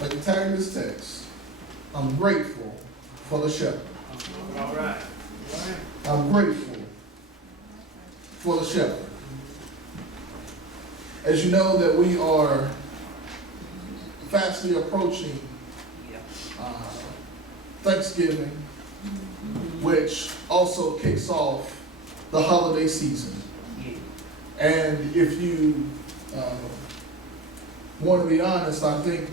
Let me tag this text. I'm grateful for the shepherd. All right. I'm grateful for the shepherd. As you know that we are fastly approaching Thanksgiving, which also kicks off the holiday season. And if you want to be honest, I think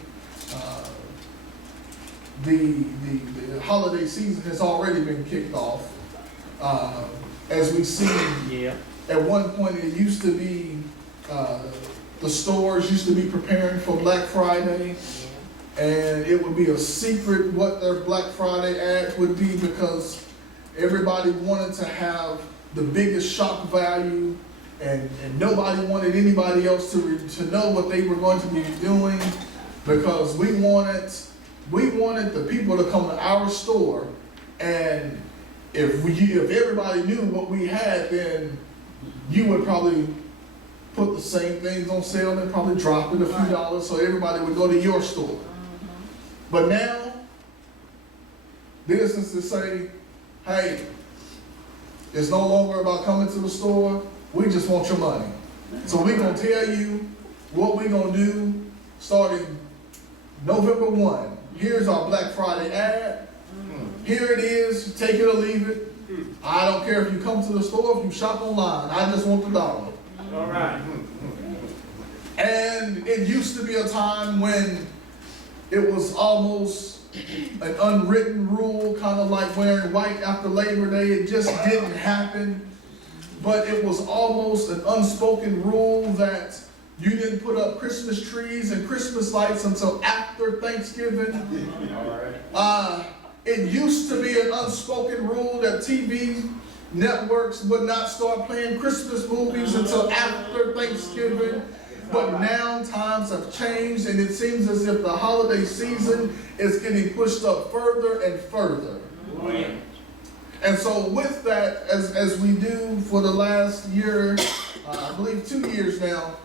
the holiday season has already been kicked off. As we see, at one point it used to be the stores used to be preparing for Black Friday, and it would be a secret what their Black Friday ads would be because everybody wanted to have the biggest shock value, and nobody wanted anybody else to know what they were going to be doing because we wanted the people to come to our store, and if everybody knew what we had, then you would probably put the same things on sale and probably drop it a few dollars so everybody would go to your store. But now, businesses say, hey, it's no longer about coming to the store, we just want your money. So we're gonna tell you what we're gonna do starting November 1. Here's our Black Friday ad. Here it is, take it or leave it. I don't care if you come to the store, if you shop online, I just want the dollar. All right. And it used to be a time when it was almost an unwritten rule, kind of like wearing white after Labor Day. It just didn't happen. But it was almost an unspoken rule that you didn't put up Christmas trees and Christmas lights until after Thanksgiving. It used to be an unspoken rule that TV networks would not start playing Christmas movies until after Thanksgiving. But now times have changed, and it seems as if the holiday season is getting pushed up further and further. And so with that, as we do for the last year, I believe 2 years now,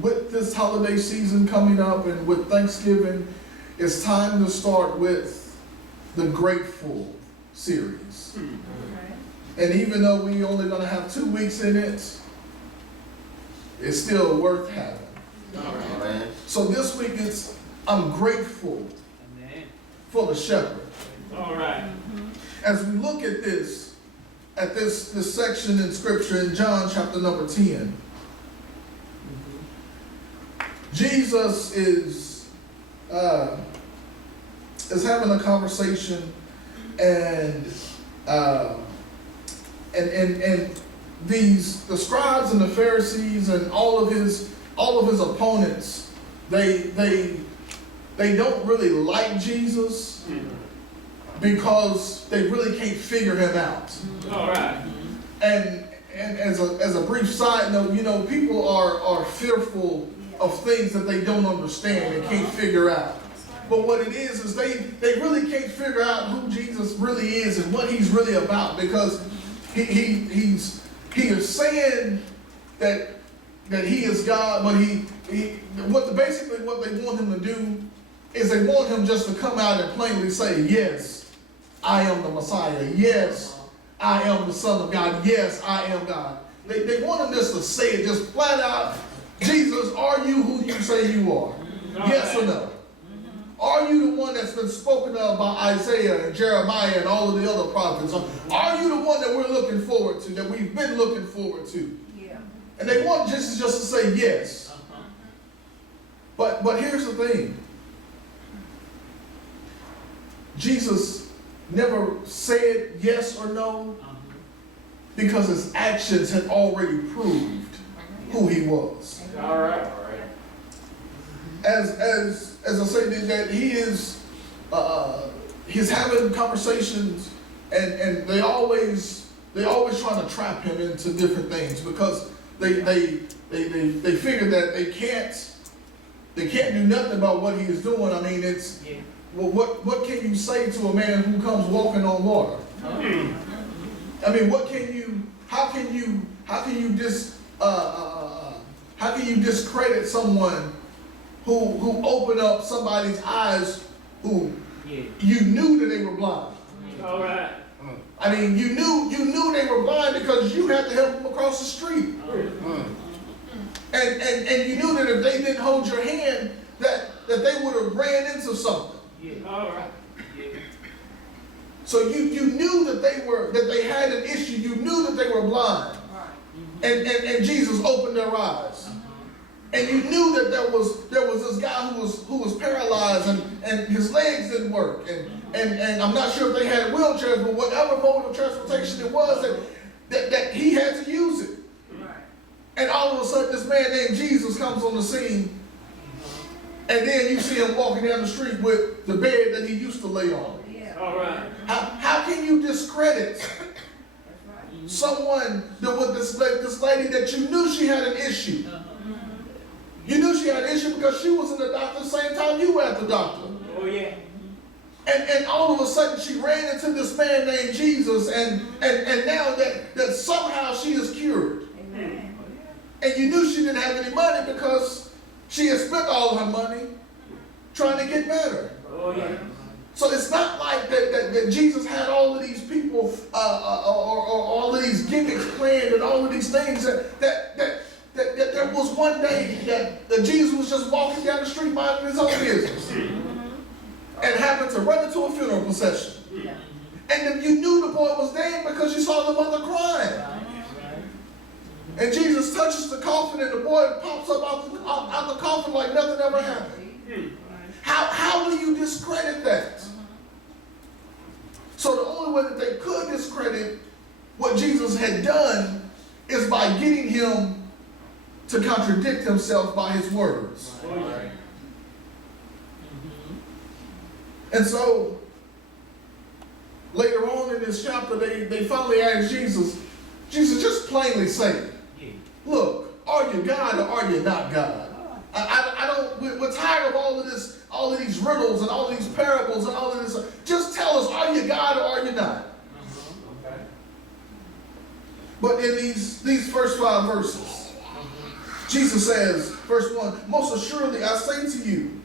with this holiday season coming up and with Thanksgiving, it's time to start with the Grateful series. And even though we only gonna have 2 weeks in it, it's still worth having. So this week I'm grateful for the shepherd. All right. As we look at this section in scripture in John chapter number 10, Jesus is having a conversation, and the scribes and the Pharisees and all of his opponents, they don't really like Jesus because they really can't figure him out. All right. And as a brief side note, you know, people are fearful of things that they don't understand and can't figure out. But what it is they really can't figure out who Jesus really is and what he's really about, because he is saying that he is God, but basically what they want him to do is they want him just to come out and plainly say, yes, I am the Messiah. Yes, I am the Son of God. Yes, I am God. They want him just to say it just flat out. Jesus, are you who you say you are? Yes or no? Are you the one that's been spoken of by Isaiah and Jeremiah and all of the other prophets? Are you the one that we're looking forward to, that we've been looking forward to? Yeah. And they want Jesus just to say yes. But here's the thing. Jesus never said yes or no because his actions had already proved who he was. All right. As I say that he's having conversations, and they always trying to trap him into different things because they figure that they can't do nothing about what he is doing. I mean, it's well, what can you say to a man who comes walking on water? I mean, how can you discredit someone who opened up somebody's eyes who Yeah. you knew that they were blind. All right. I mean, you knew they were blind because you had to help them across the street. And you knew that if they didn't hold your hand, that they would have ran into something. Yeah. All right. Yeah. So you knew that they had an issue. You knew that they were blind. And Jesus opened their eyes. And you knew that there was this guy who was paralyzed and his legs didn't work. And I'm not sure if they had wheelchairs, but whatever mode of transportation it was, that he had to use it. And all of a sudden this man named Jesus comes on the scene. And then you see him walking down the street with the bed that he used to lay on. All right. How can you discredit someone with this lady that you knew she had an issue? You knew she had an issue because she was in the doctor the same time you were at the doctor. Oh yeah. And all of a sudden she ran into this man named Jesus and now that somehow she is cured. Amen. And you knew she didn't have any money because she had spent all of her money trying to get better. Oh yeah. So it's not like that Jesus had all of these people or all of these gimmicks planned and all of these things that there was one day that Jesus was just walking down the street minding his own business and happened to run into a funeral procession. And then you knew the boy was dead because you saw the mother crying. And Jesus touches the coffin and the boy pops up out the coffin like nothing ever happened. How do you discredit that? So the only way that they could discredit what Jesus had done is by getting him to contradict himself by his words. And so later on in this chapter, they finally asked Jesus, just plainly say, look, are you God or are you not God? I don't, we're tired of all of these riddles and all these parables and all of this. Just tell us, are you God or are you not? Okay. But in these first 5 verses, Jesus says, verse 1, most assuredly I say to you,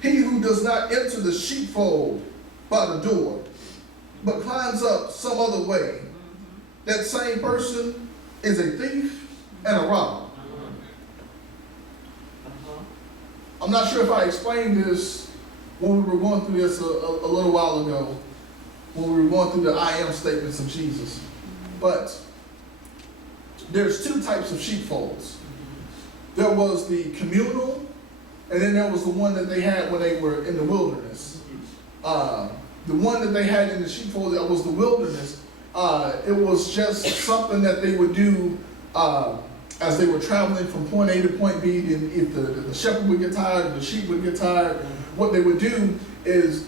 he who does not enter the sheepfold by the door, but climbs up some other way, that same person is a thief and a robber. I'm not sure if I explained this when we were going through this a little while ago, when we were going through the I am statements of Jesus. But there's 2 types of sheepfolds. There was the communal, and then there was the one that they had when they were in the wilderness. The one that they had in the sheepfold, that was the wilderness, it was just something that they would do as they were traveling from point A to point B. And if the shepherd would get tired, the sheep would get tired, what they would do is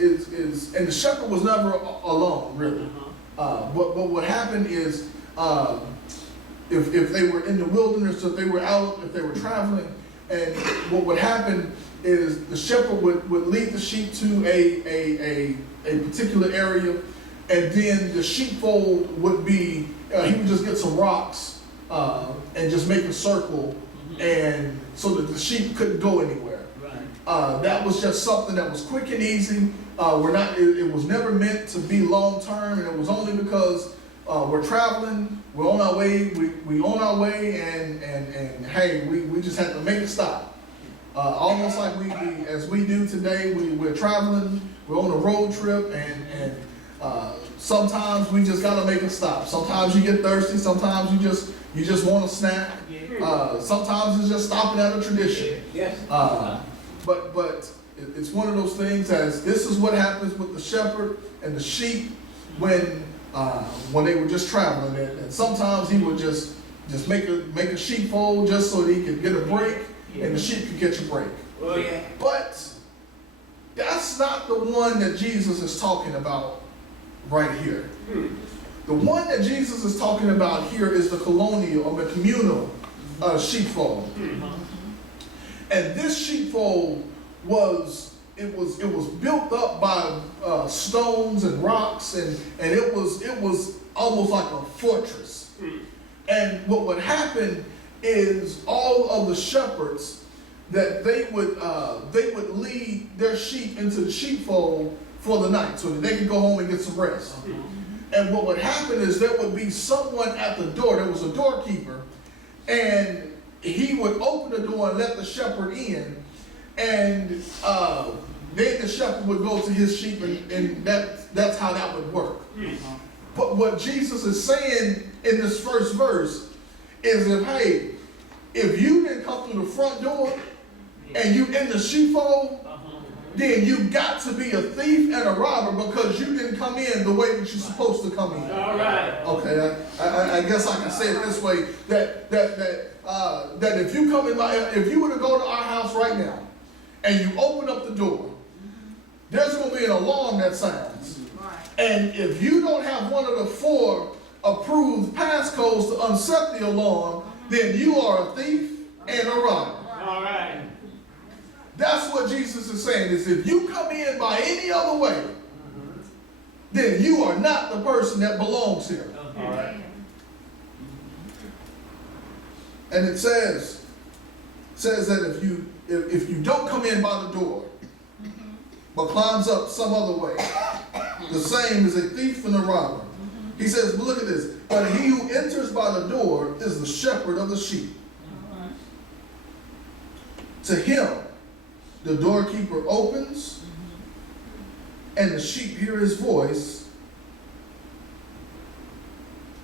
and the shepherd was never alone, really. But what would happen is, if they were in the wilderness, if they were out, if they were traveling, and what would happen is the shepherd would lead the sheep to a particular area, and then the sheepfold would be, he would just get some rocks and just make a circle, and so that the sheep couldn't go anywhere. That was just something that was quick and easy. It was never meant to be long term, and it was only because we're traveling, we're on our way, we on our way, and hey, we just had to make a stop. Almost like as we do today, we're traveling, we're on a road trip, and sometimes we just gotta make a stop. Sometimes you get thirsty, sometimes you just want a snack. Sometimes it's just stopping at a tradition. Yes. But it's one of those things, as this is what happens with the shepherd and the sheep when they were just traveling. And sometimes he would just make a sheepfold just so that he could get a break, and the sheep could get a break. Oh yeah. But that's not the one that Jesus is talking about right here. The one that Jesus is talking about here is the colonial or the communal sheepfold. And this sheepfold was built up by stones and rocks, and it was almost like a fortress. And what would happen is all of the shepherds, that they would lead their sheep into the sheepfold for the night so that they could go home and get some rest. And what would happen is there would be someone at the door. There was a doorkeeper, and he would open the door and let the shepherd in, and then the shepherd would go to his sheep, and that's how that would work. But what Jesus is saying in this first verse is if you didn't come through the front door and you in the sheepfold, then you got to be a thief and a robber because you didn't come in the way that you're supposed to come in. All right. Okay, I guess I can say it this way, that if you come in if you were to go to our house right now and you open up the door, there's going to be an alarm that sounds. And if you don't have one of the 4 approved passcodes to unset the alarm, then you are a thief and a robber. All right. That's what Jesus is saying, is if you come in by any other way, then you are not the person that belongs here. All right. And it says that if you don't come in by the door, but climbs up some other way, the same as a thief and a robber. He says, but look at this. But he who enters by the door is the shepherd of the sheep. To him, the doorkeeper opens, and the sheep hear his voice,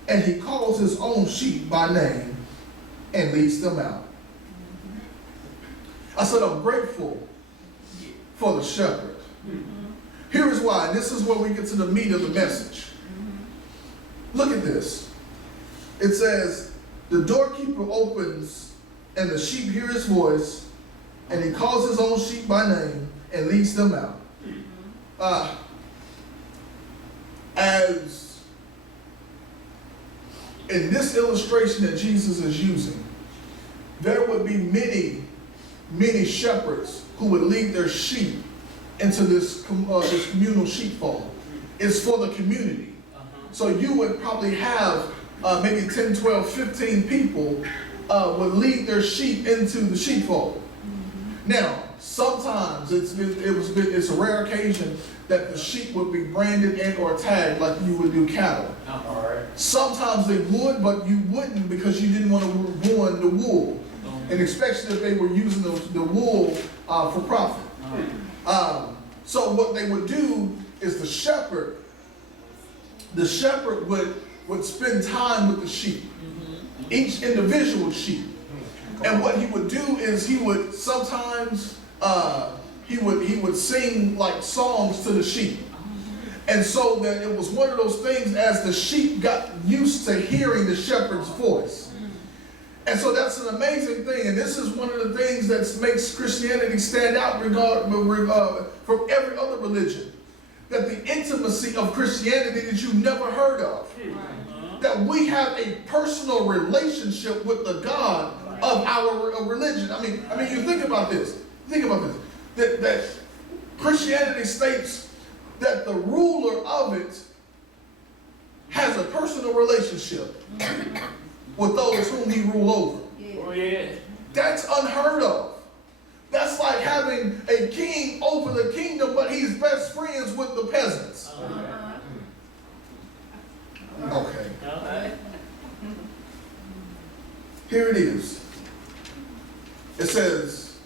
and he calls his own sheep by name and leads them out. I said, I'm grateful for the shepherd. Here is why, and this is where we get to the meat of the message. Look at this. It says, the doorkeeper opens, and the sheep hear his voice, and he calls his own sheep by name and leads them out. As in this illustration that Jesus is using, there would be many shepherds who would lead their sheep into this communal sheepfold. It's for the community. So you would probably have maybe 10, 12, 15 people would lead their sheep into the sheepfold. Now, sometimes it's a rare occasion that the sheep would be branded and or tagged like you would do cattle. All right. Sometimes they would, but you wouldn't because you didn't want to ruin the wool. And especially if they were using the wool for profit. So what they would do is the shepherd would spend time with the sheep, each individual sheep. And what he would do is he would sometimes he would sing like songs to the sheep. And so that it was one of those things as the sheep got used to hearing the shepherd's voice. And so that's an amazing thing. And this is one of the things that makes Christianity stand out from every other religion. That the intimacy of Christianity that you've never heard of. That we have a personal relationship with the God of our religion. I mean, you think about this. That Christianity states that the ruler of it has a personal relationship with those whom he rule over. Oh, yeah. That's unheard of. That's like having a king over the kingdom, but he's best friends with the peasants. Okay. All right. Here it is. It says,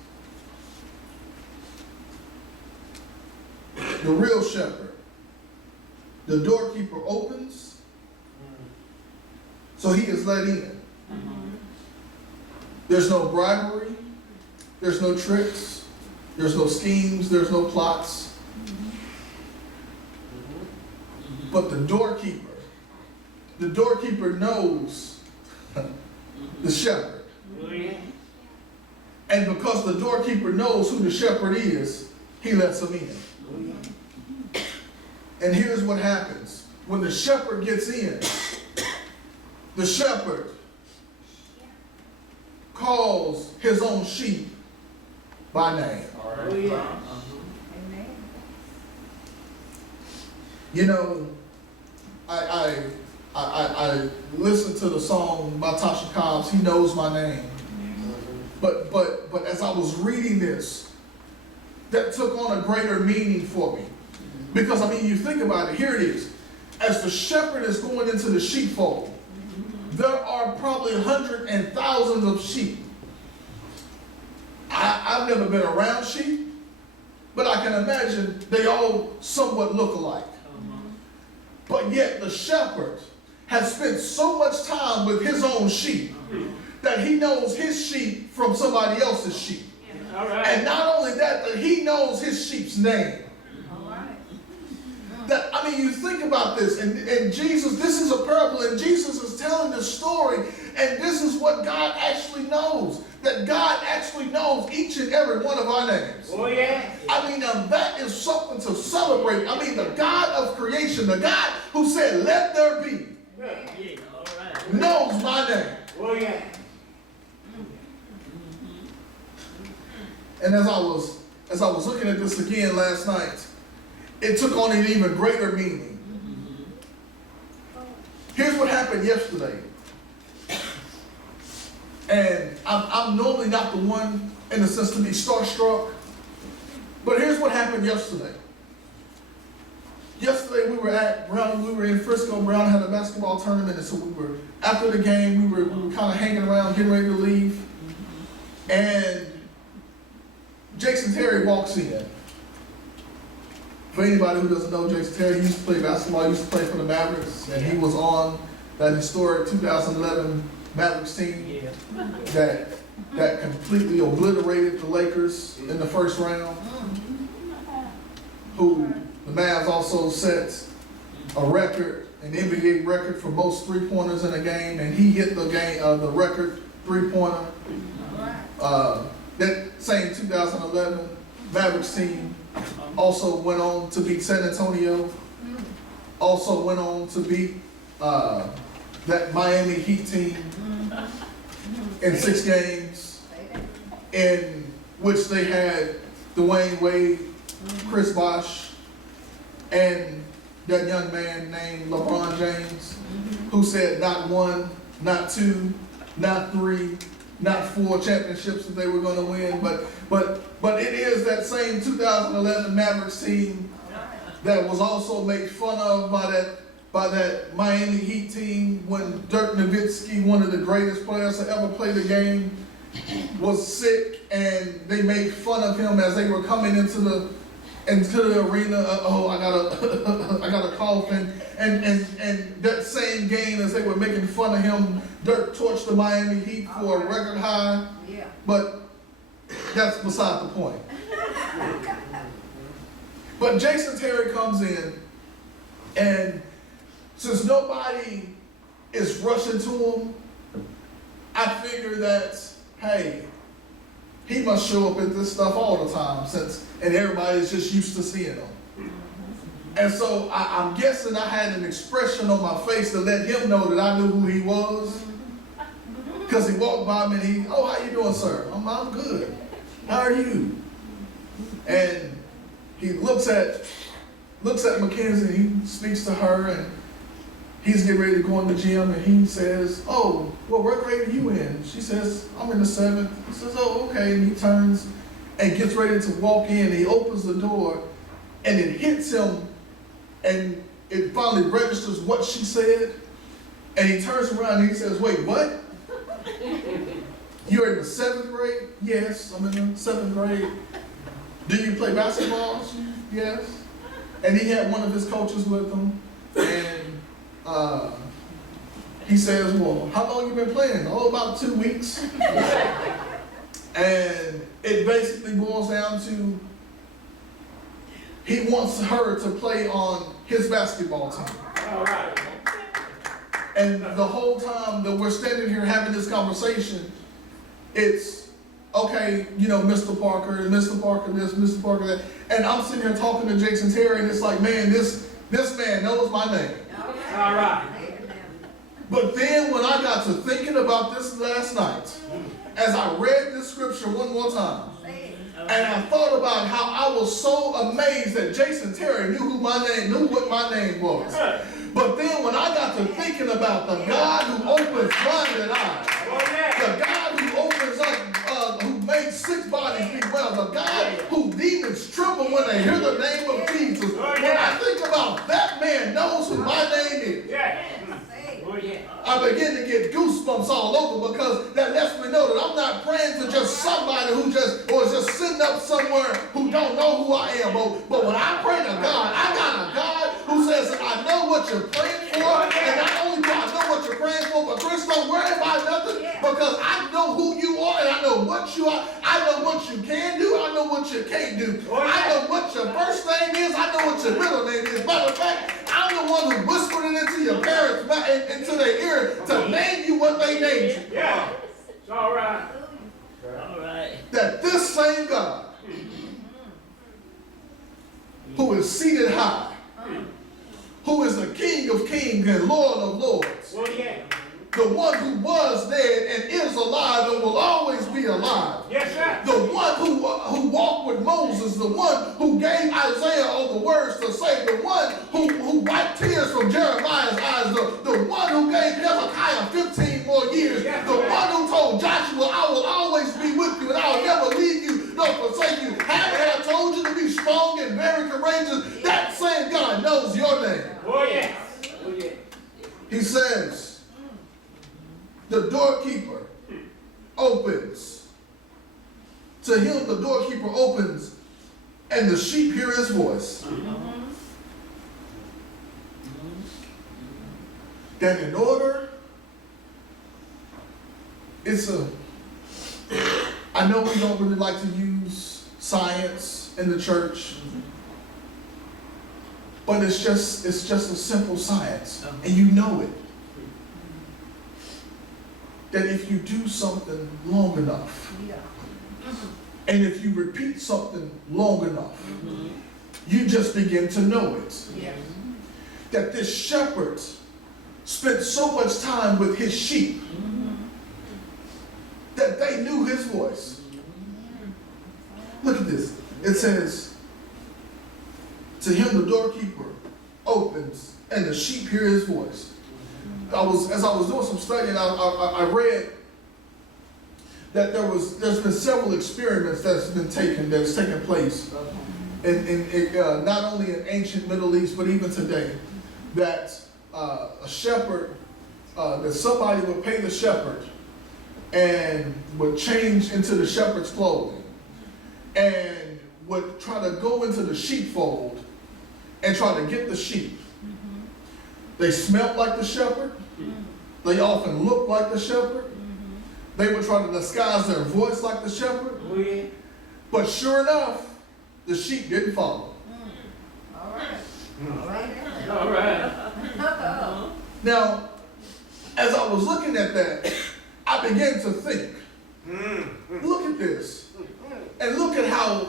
the real shepherd, the doorkeeper opens, so he is let in. There's no bribery, there's no tricks, there's no schemes, there's no plots. But the doorkeeper knows the shepherd. Oh, yeah. And because the doorkeeper knows who the shepherd is, he lets him in. And here's what happens. When the shepherd gets in, the shepherd calls his own sheep by name. All right. Oh, yeah. You know, I listened to the song by Tasha Cobbs, He Knows My Name. But as I was reading this, that took on a greater meaning for me. Because I mean, you think about it, here it is. As the shepherd is going into the sheepfold, there are probably hundreds and thousands of sheep. I've never been around sheep, but I can imagine they all somewhat look alike. But yet the shepherd has spent so much time with his own sheep that he knows his sheep from somebody else's sheep. All right. And not only that, that he knows his sheep's name. That, I mean, you think about this, and Jesus, this is a parable, and Jesus is telling this story, and this is what God actually knows. That God actually knows each and every one of our names. Oh, yeah. I mean, now that is something to celebrate. I mean, the God of creation, the God who said, let there be, Yeah. All right. knows my name. Oh, yeah. And as I was looking at this again last night, it took on an even greater meaning. Here's what happened yesterday. And I'm normally not the one in the sense to be starstruck. But here's what happened yesterday. Yesterday we were in Frisco. Brown had a basketball tournament, and so after the game, we were kind of hanging around, getting ready to leave. And Jason Terry walks in. For anybody who doesn't know Jason Terry, he used to play basketball, he used to play for the Mavericks, and he was on that historic 2011 Mavericks team that completely obliterated the Lakers in the first round. Who the Mavs also set a record, an NBA record for most three-pointers in a game, and he hit the record three-pointer. That same 2011 Mavericks team also went on to beat San Antonio, also went on to beat that Miami Heat team in 6 games, in which they had Dwayne Wade, Chris Bosh, and that young man named LeBron James, who said not 1, not 2, not 3, not 4 championships that they were going to win, but it is that same 2011 Mavericks team that was also made fun of by that Miami Heat team when Dirk Nowitzki, one of the greatest players to ever play the game, was sick, and they made fun of him as they were coming into the arena. I got a cough, and that same game as they were making fun of him, Dirk torched the Miami Heat for a record high. Yeah. But that's beside the point. But Jason Terry comes in, and since nobody is rushing to him, I figure that, hey, he must show up at this stuff all the time, and everybody's just used to seeing him. And so I'm guessing I had an expression on my face to let him know that I knew who he was. Because he walked by me and how you doing, sir? I'm good. How are you? And he looks at Mackenzie, and he speaks to her, and he's getting ready to go in the gym, and he says, oh, well, what grade are you in? She says, I'm in the 7th. He says, oh, okay. And he turns and gets ready to walk in. He opens the door, and it hits him, and it finally registers what she said. And he turns around and he says, wait, what? You're in the 7th grade? Yes, I'm in the 7th grade. Do you play basketball? Yes. And he had one of his coaches with him, and he says, well, how long you been playing? Oh, about 2 weeks. And it basically boils down to he wants her to play on his basketball team. All right. And the whole time that we're standing here having this conversation, it's, okay, Mr. Parker, Mr. Parker this, Mr. Parker that. And I'm sitting here talking to Jason Terry, and it's like, man, this man knows my name. All right. But then when I got to thinking about this last night, as I read this scripture one more time, and I thought about how I was so amazed that Jason Terry knew what my name was. But then when I got to thinking about the God who opens blinded eyes, the God who opens up bodies be well. The God who demons tremble when they hear the name of Jesus. When I think about that man knows who my name is, Yeah. Oh, yeah. I begin to get goosebumps all over, because that lets me know that I'm not praying to just somebody who is just sitting up somewhere who don't know who I am. But when I pray to God, I got a God who says, I know what you're praying for, and not only do I know what you're praying for, but Chris, don't worry about nothing, because I know who you are, and I know what you are. I know what you can do. I know what you can't do. I know what your first name is. I know what your middle name is. Matter of fact, I'm the one who whispered it into your parents' mouth, into their ear, to name you what they named you. Yeah. It's all right. All right. That this same God, who is seated high, who is the King of kings and Lord of lords, Oh, yeah. the one who was dead and is alive and will always be alive, Yes, sir. the one who walked with Moses, the one who gave Isaiah all the words to say, the one who wiped tears from Jeremiah's eyes, the one who gave Hezekiah 15 more years, the one who told Joshua, I will always be with you and I will never leave you nor forsake you. Haven't I told you to be strong and very courageous? That same God knows your name. Oh, yeah. Oh, yeah. He says, the doorkeeper opens. To him, the doorkeeper opens, and the sheep hear his voice. That in order, I know we don't really like to use science in the church, but it's just a simple science, and you know it. That if you do something long enough, and if you repeat something long enough, you just begin to know it. That this shepherd spent so much time with his sheep that they knew his voice. Look at this. It says, to him the doorkeeper opens, and the sheep hear his voice. As I was doing some studying, I read that there's been several experiments that's taken place in not only in ancient Middle East, but even today, that a shepherd, that somebody would pay the shepherd and would change into the shepherd's clothing and would try to go into the sheepfold and try to get the sheep. They smelt like the shepherd. They often looked like the shepherd. They would try to disguise their voice like the shepherd. Oh, yeah. But sure enough, the sheep didn't follow. All right. All right. Now, as I was looking at that, I began to think, look at this. And look at how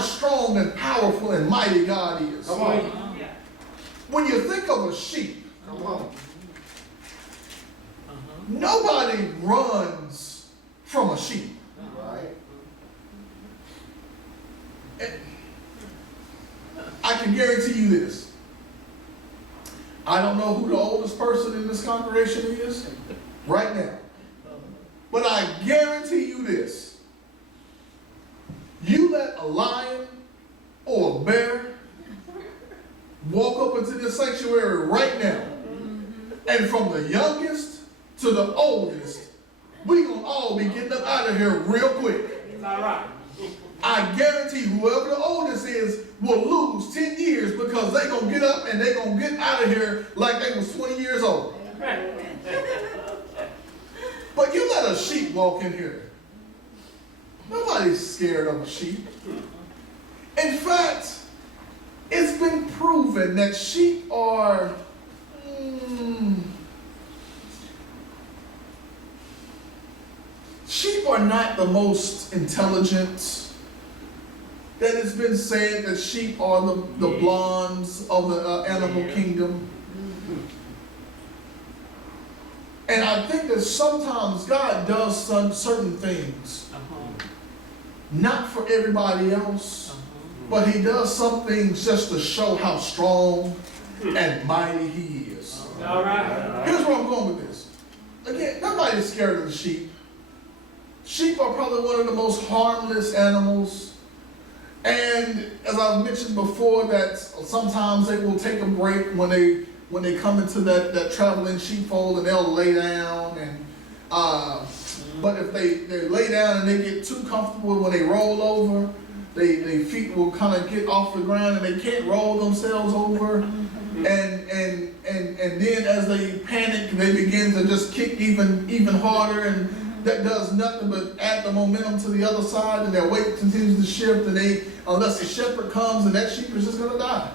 strong and powerful and mighty God is. Come on. When you think of a sheep, nobody runs from a sheep. And I can guarantee you this. I don't know who the oldest person in this congregation is right now. But I guarantee you this. You let a lion or a bear walk up into this sanctuary right now, and from the youngest to the oldest, we're going to all be getting up out of here real quick. It's all right. I guarantee whoever the oldest is will lose 10 years, because they're going to get up and they're going to get out of here like they was 20 years old. But you let a sheep walk in here. Nobody's scared of a sheep. In fact, it's been proven that sheep are not the most intelligent. That it's been said that sheep are the blondes of the animal kingdom. And I think that sometimes God does certain things, not for everybody else, but he does some things just to show how strong and mighty he is. All right. Here's where I'm going with this. Again, nobody's scared of the sheep. sheep are probably one of the most harmless animals. And as I've mentioned before, that sometimes they will take a break when they come into that traveling sheepfold, and they'll lay down. And but if they lay down and they get too comfortable, when they roll over, their feet will kind of get off the ground and they can't roll themselves over. And then as they panic, they begin to just kick even harder, and that does nothing but add the momentum to the other side, and their weight continues to shift, and unless the shepherd comes, and that sheep is just going to die.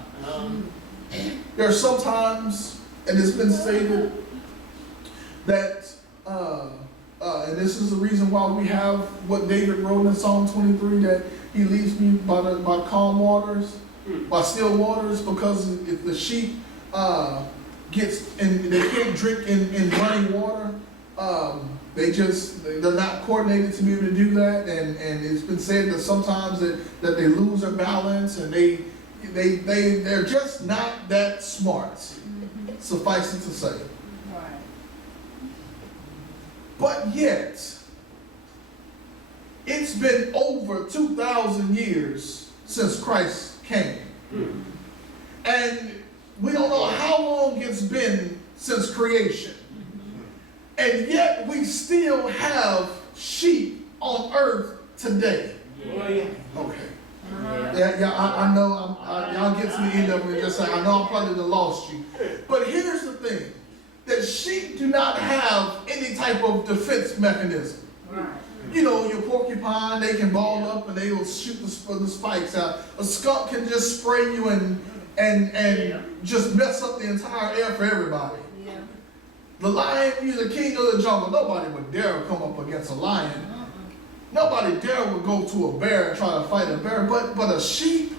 There are some times, and it's been stated, that, and this is the reason why we have what David wrote in Psalm 23, that he leads me by calm waters, by still waters, because if the sheep gets, and they can't drink in running water, they're not coordinated to be able to do that, and it's been said that sometimes that they lose their balance, and they're just not that smart, suffice it to say. Right. But yet, it's been over 2,000 years since Christ came. And we don't know how long it's been since creation. And yet we still have sheep on earth today. Okay. Yeah, I know y'all get to the end of it and just say, I know I probably done lost you. But here's the thing, that sheep do not have any type of defense mechanism. Right. You know, your porcupine, they can ball up and they will shoot the spikes out. A skunk can just spray you and just mess up the entire air for everybody. Yeah. The lion, you're the king of the jungle. Nobody would dare come up against a lion. Nobody dare would go to a bear and try to fight a bear. But a sheep,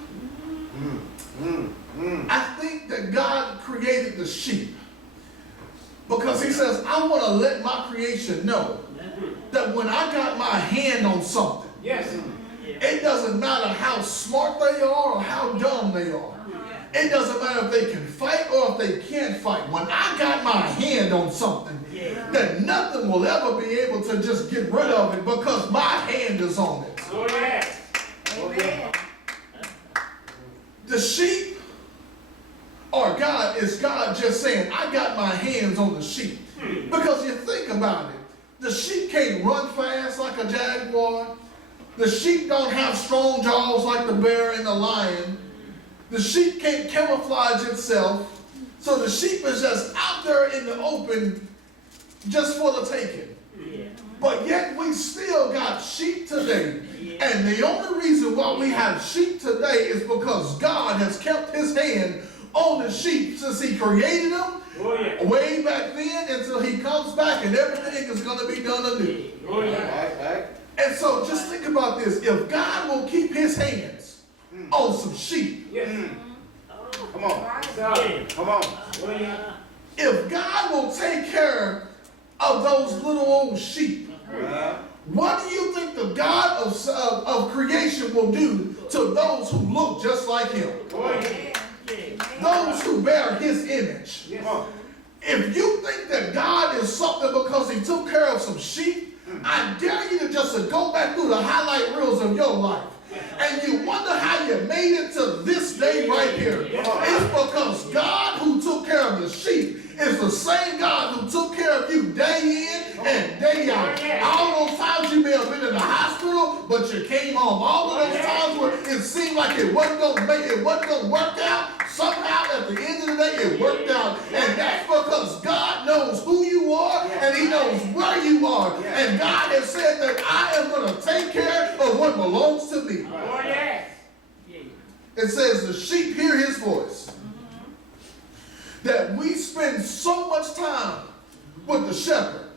I think that God created the sheep because he says, I want to let my creation know that when I got my hand on something, it doesn't matter how smart they are or how dumb they are. It doesn't matter if they can fight or if they can't fight. When I got my hand on something, that nothing will ever be able to just get rid of it because my hand is on it. Amen. The sheep, or God, is God just saying, I got my hands on the sheep. Because you think about it, the sheep can't run fast like a jaguar. The sheep don't have strong jaws like the bear and the lion. The sheep can't camouflage itself. So the sheep is just out there in the open just for the taking. But yet we still got sheep today. And the only reason why we have sheep today is because God has kept his hand on the sheep since he created them way back then until he comes back and everything is going to be done anew. And so just think about this. If God will keep his hands on some sheep, Come on. Come on. if God will take care of those little old sheep, what do you think the God of creation will do to those who look just like him? Those who bear his image. If you think that God is something because he took care of some sheep, I dare you to just go back through the highlight reels of your life. And you wonder how you made it to this day right here. It's because God who took care of the sheep is the same God who took care of you day in and day out. All those times you may have been in the hospital, but you came home. All of those times where it seemed like it wasn't going to work out, somehow at the end of the day it worked out. And that's because God knows who you are and he knows where you are. And God has said that I am going to take care of what belongs to me. It says the sheep hear his voice. That we spend so much time with the shepherd.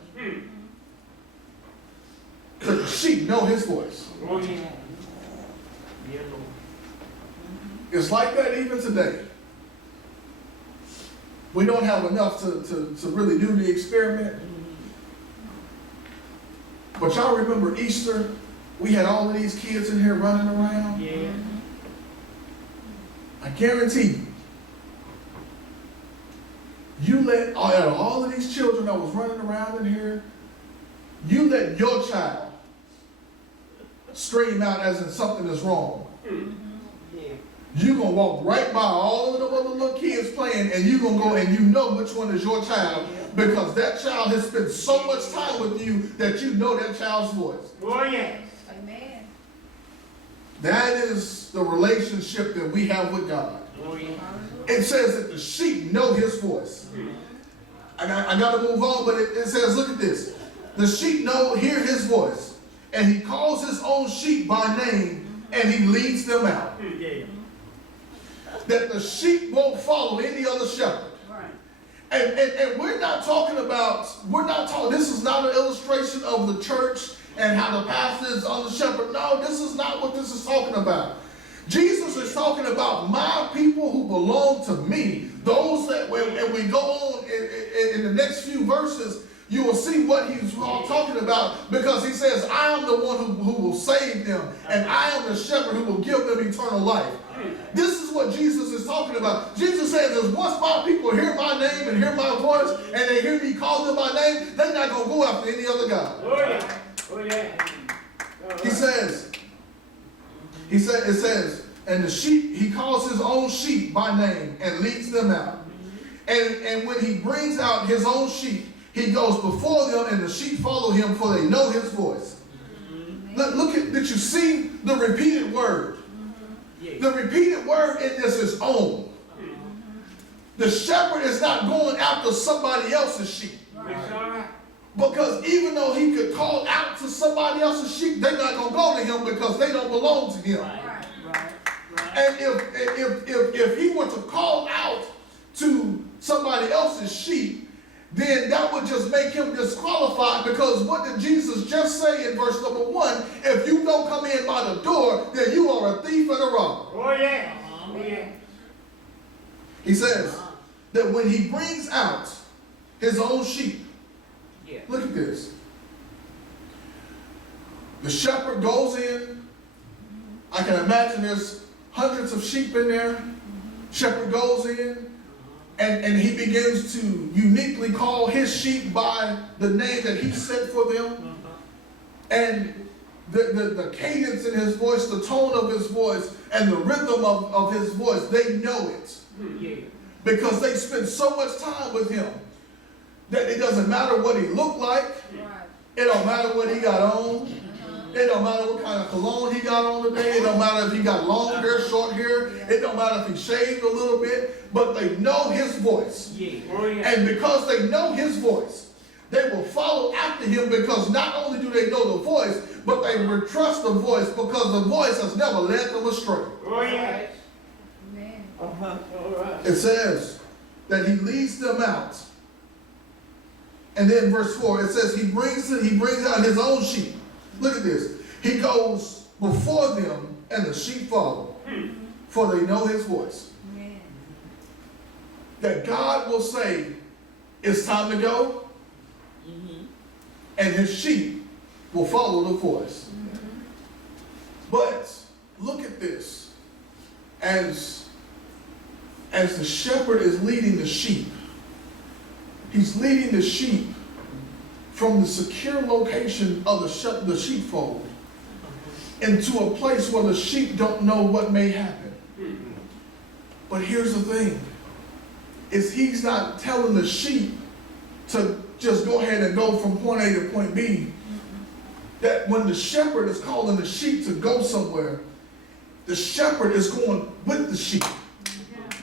That the sheep know his voice. It's like that even today. We don't have enough to really do the experiment. But y'all remember Easter? We had all of these kids in here running around. I guarantee you let out of all of these children that was running around in here, you let your child stream out as in something is wrong. Yeah. You're going to walk right by all of the other little kids playing, and you're going to go and you know which one is your child, because that child has spent so much time with you that you know that child's voice. Oh, yeah. Amen. That is the relationship that we have with God. Oh, yeah. It says that the sheep know his voice. I got to move on, but it says, look at this. The sheep hear his voice, and he calls his own sheep by name, and he leads them out. Yeah. That the sheep won't follow any other shepherd. Right. And we're not talking, this is not an illustration of the church and how the pastor is on the shepherd. No, this is not what this is talking about. Jesus is talking about my people who belong to me. Those that, when we go on in the next few verses, you will see what he's talking about, because he says, I am the one who will save them, and I am the shepherd who will give them eternal life. This is what Jesus is talking about. Jesus says, as once my people hear my name and hear my voice, and they hear me call them by name, they're not going to go after any other God. Oh, yeah. Oh, yeah. It says, and the sheep, he calls his own sheep by name and leads them out. And when he brings out his own sheep, he goes before them, and the sheep follow him, for they know his voice. Did you see the repeated word? The repeated word in this is own. The shepherd is not going after somebody else's sheep. It's all right. Because even though he could call out to somebody else's sheep, they're not going to go to him because they don't belong to him. Right. And if he were to call out to somebody else's sheep, then that would just make him disqualified, because what did Jesus just say in verse number 1? If you don't come in by the door, then you are a thief and a robber. Oh, yeah. Oh, yeah. He says that when he brings out his own sheep, Yeah. look at this. The shepherd goes in. I can imagine there's hundreds of sheep in there. Shepherd goes in, and he begins to uniquely call his sheep by the name that he set for them. And the cadence in his voice, the tone of his voice, and the rhythm of his voice, they know it. Yeah. Because they spend so much time with him that it doesn't matter what he looked like. Right. It don't matter what he got on. It don't matter what kind of cologne he got on today. It don't matter if he got long hair, short hair. It don't matter if he shaved a little bit. But they know his voice. Yeah. Oh, yeah. And because they know his voice, they will follow after him, because not only do they know the voice, but they will trust the voice, because the voice has never led them astray. Oh, yeah. Amen. Uh-huh. All right. It says that he leads them out. And then verse 4, it says he brings out his own sheep. Look at this. He goes before them, and the sheep follow, for they know his voice. Amen. That God will say, it's time to go, and his sheep will follow the voice. But look at this. As the shepherd is leading the sheep, he's leading the sheep from the secure location of the sheepfold into a place where the sheep don't know what may happen. But here's the thing, is he's not telling the sheep to just go ahead and go from point A to point B. That when the shepherd is calling the sheep to go somewhere, the shepherd is going with the sheep.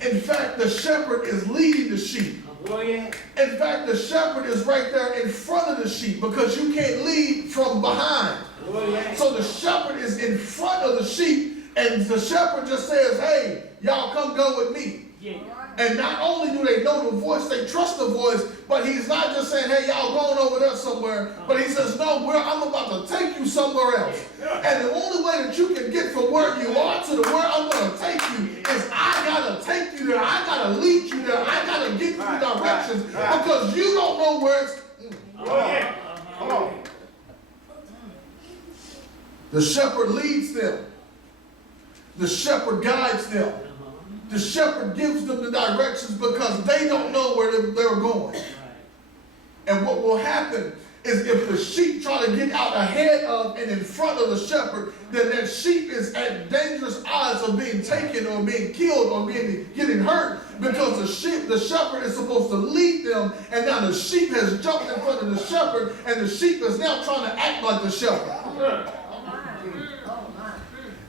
In fact, the shepherd is leading the sheep. Oh, yeah. In fact, the shepherd is right there in front of the sheep, because you can't lead from behind. Oh, yeah. So the shepherd is in front of the sheep, and the shepherd just says, hey, y'all come go with me. Yeah. And not only do they know the voice, they trust the voice, but he's not just saying, hey, y'all going over there somewhere, but he says, no, I'm about to take you somewhere else. And the only way that you can get from where you are to where I'm going to take you is I got to take you there. I got to lead you there. I got to give you directions, because you don't know where it's... Oh, yeah. Come on. The shepherd leads them. The shepherd guides them. The shepherd gives them the directions, because they don't know where they're going. And what will happen is if the sheep try to get out ahead of and in front of the shepherd, then that sheep is at dangerous odds of being taken or being killed or getting hurt, because the shepherd is supposed to lead them, and now the sheep has jumped in front of the shepherd, and the sheep is now trying to act like the shepherd.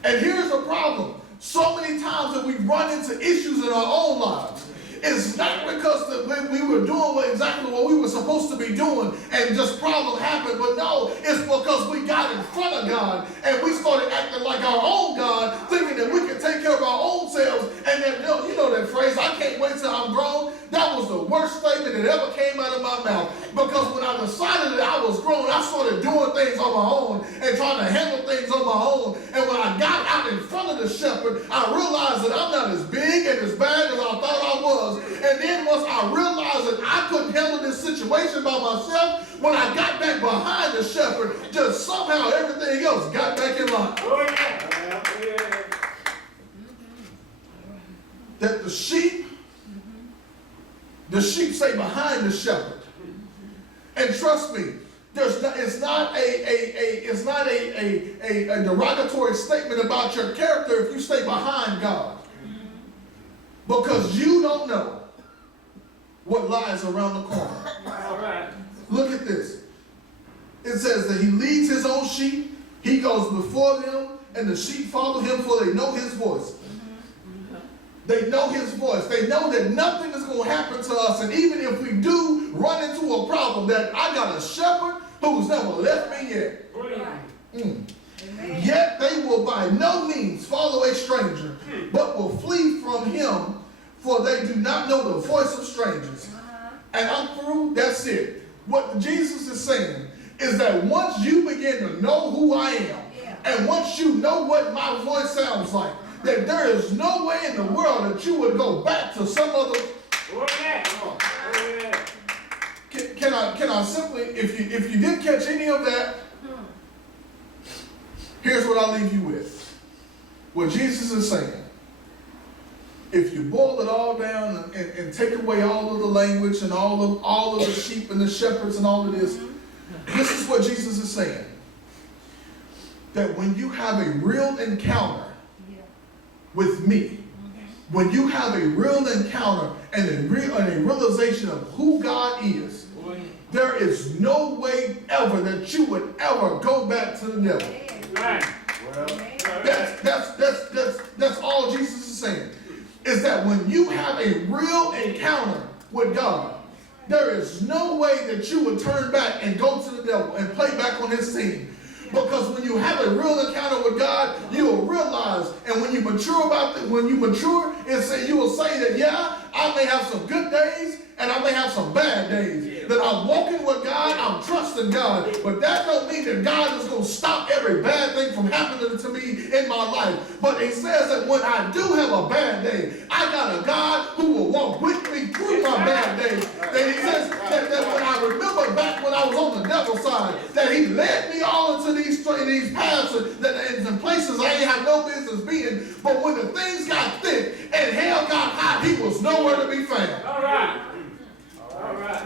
And here's the problem. So many times that we run into issues in our own lives. It's not because we were doing exactly what we were supposed to be doing and just problems happened, but no, it's because we got in front of God and we started acting like our own God, thinking that we can take care of our own selves. And then, you know that phrase, I can't wait till I'm grown. That was the worst statement that ever came out of my mouth, because when I decided that I was grown, I started doing things on my own and trying to handle things on my own. And when I got out in front of the shepherd, I realized that I'm not as big and as bad as I thought I was. And then once I realized that I couldn't handle this situation by myself, when I got back behind the shepherd, just somehow everything else got back in line. Oh, yeah. That the sheep stay behind the shepherd. And trust me, it's not a derogatory statement about your character if you stay behind God. Because you don't know what lies around the corner. All right. Look at this. It says that he leads his own sheep, he goes before them, and the sheep follow him, for they know his voice. They know his voice. They know that nothing is going to happen to us. And even if we do run into a problem, that I got a shepherd who's never left me yet. Yet they will by no means follow a stranger, but will flee from him, for they do not know the voice of strangers. And I'm through. That's it. What Jesus is saying is that once you begin to know who I am, and once you know what my voice sounds like, that there is no way in the world that you would go back to some other. Can I simply, if you didn't catch any of that, here's what I'll leave you with. What Jesus is saying. If you boil it all down and take away all of the language and all of the sheep and the shepherds and all of this, this is what Jesus is saying. That when you have a real encounter with me, when you have a real encounter and a realization of who God is, there is no way ever that you would ever go back to the devil. Right. That's all Jesus is saying. Is that when you have a real encounter with God, there is no way that you would turn back and go to the devil and play back on his team. Because when you have a real encounter with God, you will realize, and when you mature you will say that, yeah, I may have some good days and I may have some bad days. That I'm walking with God, I'm trusting God, but that don't mean that God is going to stop every bad thing from happening to me in my life. But it says that when I do have a bad day, I got a God who will walk with me through my bad days. That he says that when I remember back when I was on the devil's side, that he led me all into these paths and places I ain't have no business being. But when the things got thick and hell got hot, he was nowhere to be found. All right.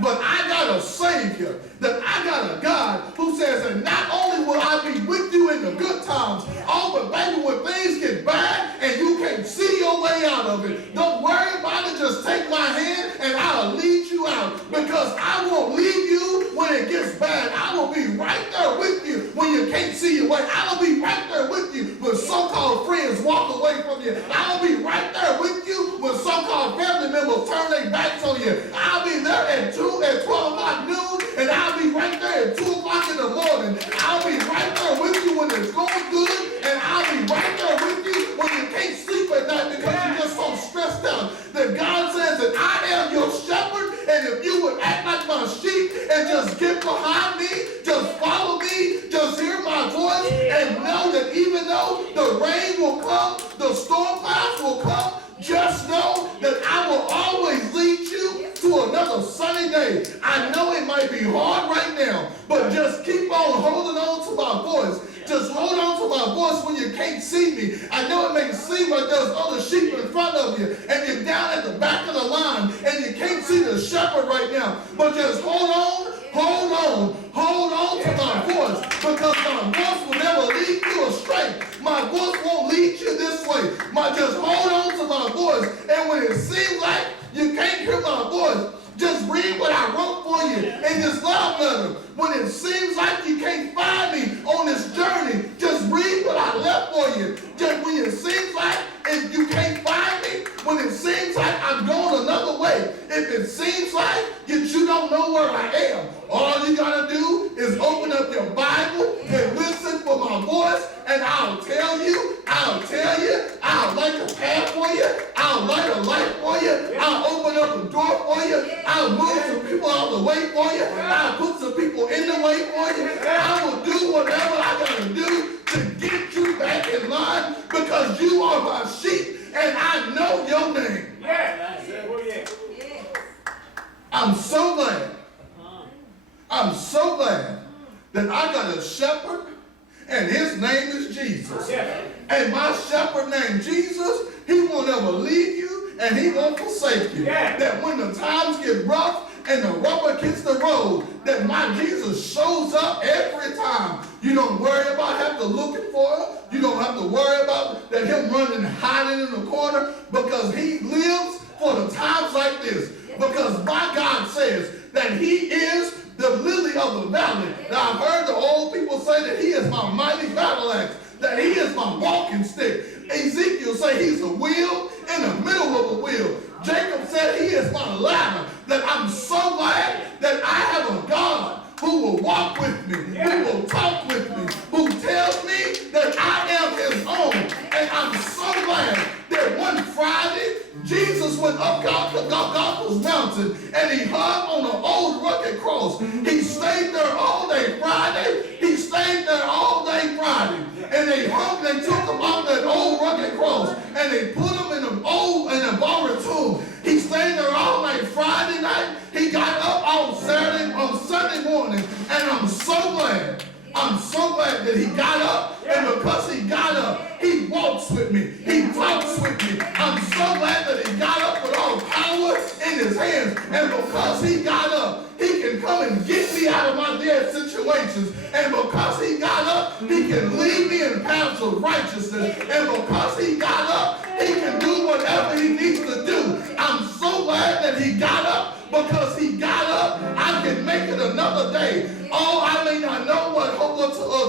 But I got a Savior, that I got a God who says that not only will I be with you in the good times, but baby, when things get bad and you can't see your way out of it, don't worry about it. Just take my hand and I'll lead you out, because I won't leave you when it gets bad. I will be right there with you when you can't see your way. I'll be right there with you when so-called friends walk away from you. I'll be right there with you when so-called family members turn their backs on you. I'll be there at 12 o'clock noon, and I'll be right there at 2 o'clock in the morning. I'll be right there with you when it's going good, and I'll be right there with you when you can't sleep at night because you're just so stressed out. That God says that I am your shepherd, and if you would act like my sheep and just get behind me, just follow me, just hear my voice, and know that even though the rain will come, the storm clouds will come, just know that I will always lead you to another sunny day. I know it might be hard right now, but just keep on holding on to my voice. Just hold on to my voice when you can't see me. I know it may seem like there's other sheep in front of you, and you're down at the back of the line, and you can't see the shepherd shepherd right now. But just hold on to my voice, because my voice will never lead you astray. My voice won't lead you this way. Just hold on to my voice. And when it seems like you can't hear my voice, just read what I wrote for you in this love letter. When it seems like you can't find me on this journey, just read what I left for you. Just when it seems like if you can't find me, when it seems like I'm going another way, if it seems like you don't know where I am, all you gotta do is open up your Bible and listen for my voice, and I'll tell you, I'll light a path for you, I'll light a light for you, I'll open up a door for you, I'll move some people out of the way for you, I'll put some people in the way for you, I will do whatever I gotta do to get you back in line, because you are my sheep and I know your name. I'm so glad that I got a shepherd, and his name is Jesus. And my shepherd named Jesus, he won't ever leave you and he won't forsake you. That when the times get rough and the rubber hits the road, that my Jesus shows up every time. You don't worry about having to look for him. You don't have to worry about that him running and hiding in the corner, because he lives for the times like this. Because my God says that he is the lily of the valley. Now, I've heard the old people say that he is my mighty battle axe, that he is my walking stick. Ezekiel say he's a wheel in the middle of a wheel. Jacob said he is my ladder, that I'm so glad that I have a God who will walk with me, who will talk with me, who tells me that I am his own. And I'm so glad that one Friday, Jesus went up Golgotha's mountain and he hung on an old rugged cross. He stayed there all day Friday. He stayed there all day Friday. And they took him off that old rugged cross and they put him in a borrowed tomb. He stayed there all night Friday night. He got up on Sunday morning, and I'm so glad that he got up, and because he got up, he walks with me, he talks with me. I'm so glad that he got up with all power in his hands, and because he got up, he can come and get me out of my dead situations, and because he got up, he can lead me in paths of righteousness, and because he got up, he can do whatever he needs to do. I'm so glad that he got up. Because he got up, I can make it another day. Oh, I may not know what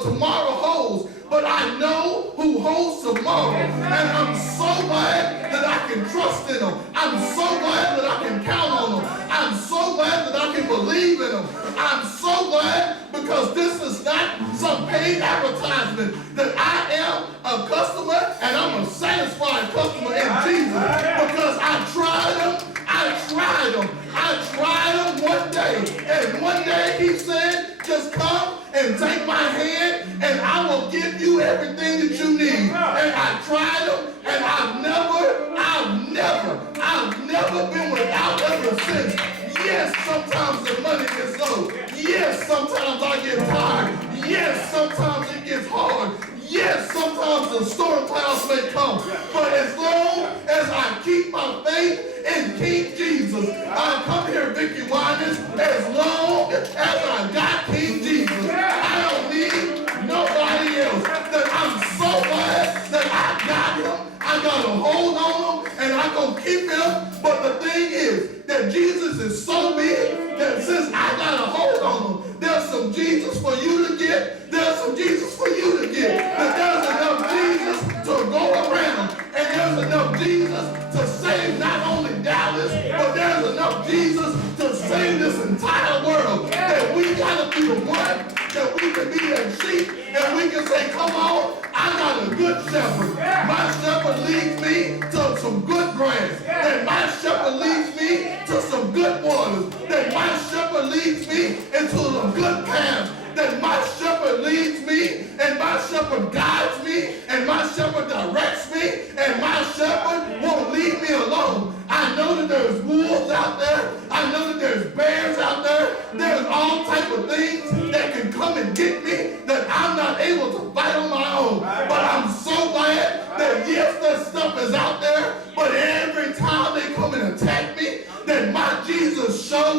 tomorrow holds, but I know who holds tomorrow. And I'm so glad that I can trust in him. I'm so glad that I can count on him. I'm so glad that I can believe in him. I'm so glad, because this is not some paid advertisement, that I am a customer, and I'm a satisfied customer in Jesus. Because I tried him one day, and one day he said, just come and take my hand, and I will give you everything that you need. And I tried him, and I've never been without ever since. Yes, sometimes the money gets low. Yes, sometimes I get tired. Yes, sometimes it gets hard. Yes, sometimes the storm clouds may come. But as long as I keep my faith in King Jesus, I come here, Vicky Winans, as long as I got King Jesus, I don't need nobody else. That I'm so glad that I got him. I got to hold on him, and I'm going to keep him. But the thing is that Jesus is so big that since I got to hold on him, there's some Jesus for you to get. There's some Jesus for you to get. That there's enough Jesus to go around. And there's enough Jesus to save not only Dallas, but there's enough Jesus to save this entire world. That we got to be the one that we can be that sheep, and we can say, come on, I got a good shepherd. My shepherd leads me to some good grass. That my shepherd leads me to some good waters. That my shepherd leads me into some good paths. That my shepherd leads me, and my shepherd guides me, and my shepherd directs me, and my shepherd won't leave me alone. I know that there's wolves out there. I know that there's bears out there. There's all type of things that can come and get me that I'm not able to fight on my own. But I'm so glad that yes, that stuff is out there, but every time they come and attack me, that my Jesus shows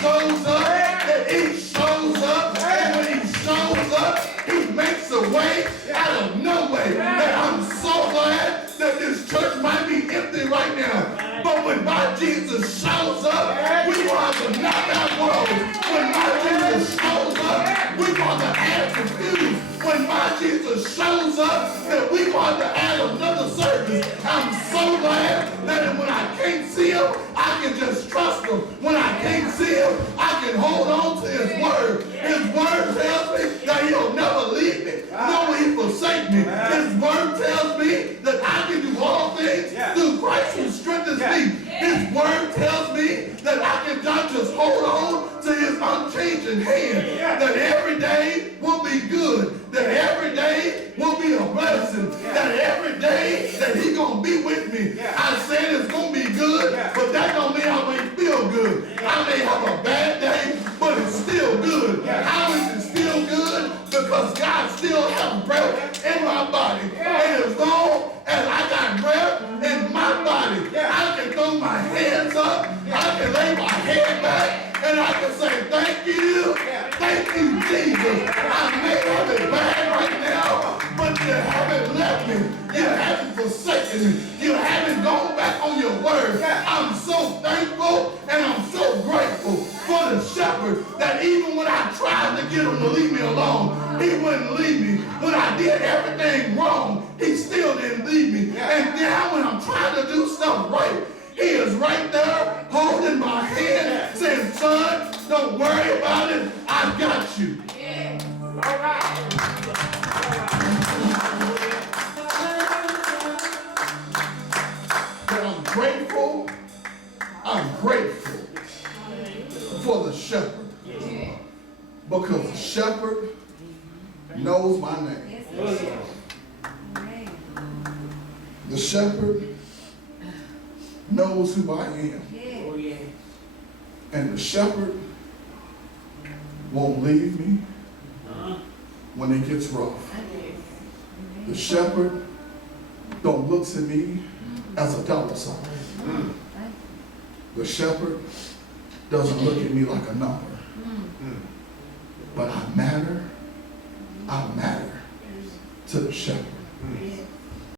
shows up, that he shows up, and when he shows up, he makes a way out of no way. And I'm so glad that this church might be empty right now. But when my Jesus shows up, we want to knock out walls. When my Jesus shows up, we want to add confused. When my Jesus shows up, that we want to add another service. I'm so glad that when I can't see him, I can just trust him. When I can't see him, I can hold on to his word. His word tells me that he'll never leave me, nor will he forsake me. His word tells me that I can do all things through Christ who strengthens me. His word tells me that I can not just hold on to his unchanging hand, that every day will be good, that every day will be a blessing, that every day that he gonna be with me. I said it's gonna be good, but that don't mean I may feel good. I may have a bad day, but it's still good. How is it still good? Because God still has breath in my body. And as long as I got breath in my body, I can throw my hands up, I can lay my head back, and I can say, thank you, Jesus. I may have it bad right now, but you haven't left me. You haven't forsaken me. You haven't gone back on your word. I'm so thankful and I'm so grateful for the shepherd that even when I tried to get him to leave me alone, he wouldn't leave me. When I did everything wrong, he still didn't leave me. And now when I'm trying to do stuff right, he is right there holding my hand saying, son, don't worry about it. I've got you. All right. But I'm grateful for the shepherd. Because the shepherd knows my name. The shepherd knows who I am. Oh, yeah. And the shepherd won't leave me when it gets rough. The shepherd don't look to me as a dollar sign. The shepherd doesn't look at me like a number. But I matter to the shepherd.